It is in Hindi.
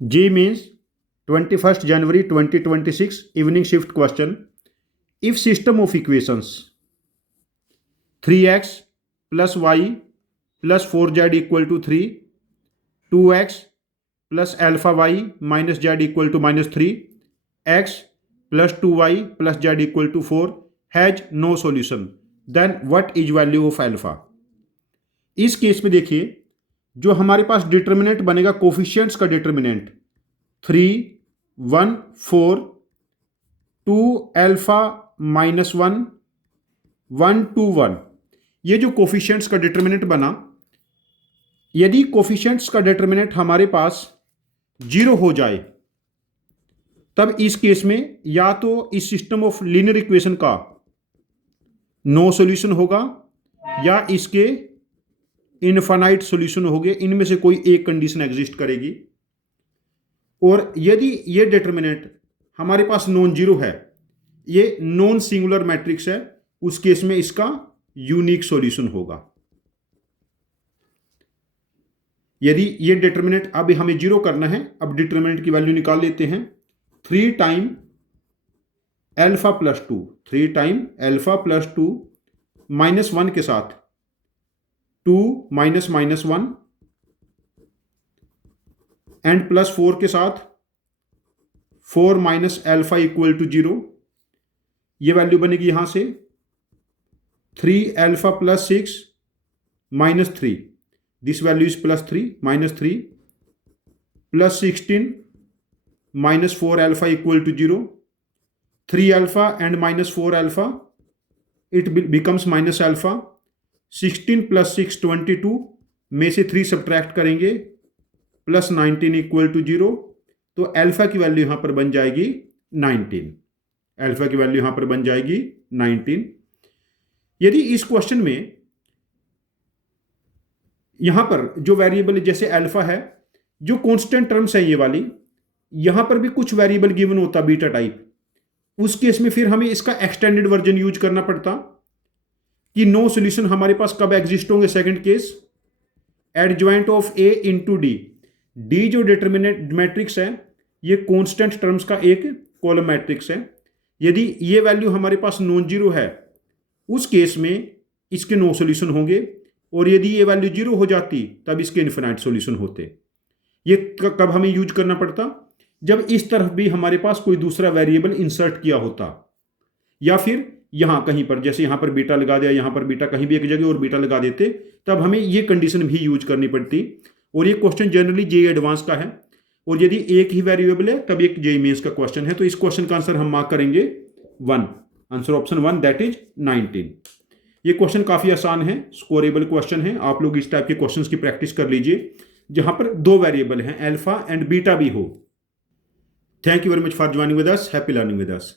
J means 21st January 2026 evening shift question. If system of equations 3x plus y plus 4z equal to 3, 2x plus alpha y minus z equal to minus 3, x plus 2y plus z equal to 4 has no solution, then what is value of alpha? इस केस में देखिए जो हमारे पास डिटर्मिनेंट बनेगा कोफिशिएंट्स का डिटर्मिनेंट 3, 1, 4, 2 अल्फा माइनस 1, 1, 2, 1, ये जो कोफिशिएंट्स का डिटर्मिनेंट बना, यदि कोफिशिएंट्स का डिटर्मिनेंट हमारे पास 0 हो जाए तब इस केस में या तो इस सिस्टम ऑफ लीनियर इक्वेशन का नो सॉल्यूशन होगा या इसके इनफाइनाइट सॉल्यूशन होंगे, इनमें से कोई एक कंडीशन एग्जिस्ट करेगी। और यदि ये डिटर्मिनेंट हमारे पास नॉन जीरो है, ये नॉन सिंगुलर मैट्रिक्स है, उस केस में इसका यूनिक सॉल्यूशन होगा। यदि ये डिटर्मिनेंट अब हमें जीरो करना है, अब डिटर्मिनेंट की वैल्यू निकाल लेते हैं। 3 time alpha plus 2, 3 time alpha plus 2 minus 1 के साथ 2 माइनस माइनस 1 एंड प्लस 4 के साथ 4 माइनस एल्फा इक्वल टू 0। ये वैल्यू बनेगी यहां से 3 alpha plus 6 minus 3, this value is plus 3 minus 3 plus 16 minus 4 alpha equal to 0, 3 alpha and minus 4 alpha, it becomes minus alpha. 16 plus 6 22 में से 3 सब्ट्रैक्ट करेंगे प्लस 19 इक्वल टू 0, तो अल्फा की वैल्यू यहां पर बन जाएगी 19। अल्फा की वैल्यू यहां पर बन जाएगी 19। यदि इस क्वेश्चन में यहां पर जो वेरिएबल जैसे अल्फा है, जो कांस्टेंट टर्म्स है ये वाली, यहां पर भी कुछ वेरिएबल गिवन होता बीटा टाइप, उस केस में फिर हमें इसका एक्सटेंडेड वर्जन यूज करना पड़ता कि नो सॉल्यूशन हमारे पास कब एग्जिस्ट होंगे। Second case, adjoint of A into D, D जो डिटर्मिनेंट मैट्रिक्स है ये कांस्टेंट टर्म्स का एक कॉलम मैट्रिक्स है। यदि ये वैल्यू हमारे पास नॉन जीरो है, उस केस में इसके नो सॉल्यूशन होंगे, और यदि ये वैल्यू जीरो हो जाती तब इसके इन्फिनाइट सॉल्यूशन होते। ये कब हमें यूज करना पड़ता? जब इस तरफ भी हमारे पास कोई दूसरा वेरिएबल इंसर्ट किया होता, या फिर यहां कहीं पर, जैसे यहां पर बीटा लगा दिया, यहां पर बीटा कहीं भी एक जगह और बीटा लगा देते, तब हमें ये कंडीशन भी यूज करनी पड़ती। और ये क्वेश्चन जनरली जे एडवांस का है, और यदि एक ही वेरिएबल है तब एक जे मेंस का क्वेश्चन है। तो इस क्वेश्चन का आंसर हम मार्क करेंगे 1, आंसर ऑप्शन 1, दैट इज 19। ये क्वेश्चन काफी आसान है, स्कोरेबल क्वेश्चन है। आप लोग इस टाइप के क्वेश्चंस की प्रैक्टिस कर लीजिए जहां पर दो वेरिएबल हैं, अल्फा एंड बीटा भी हो। Thank you very much for joining with us, happy learning with us.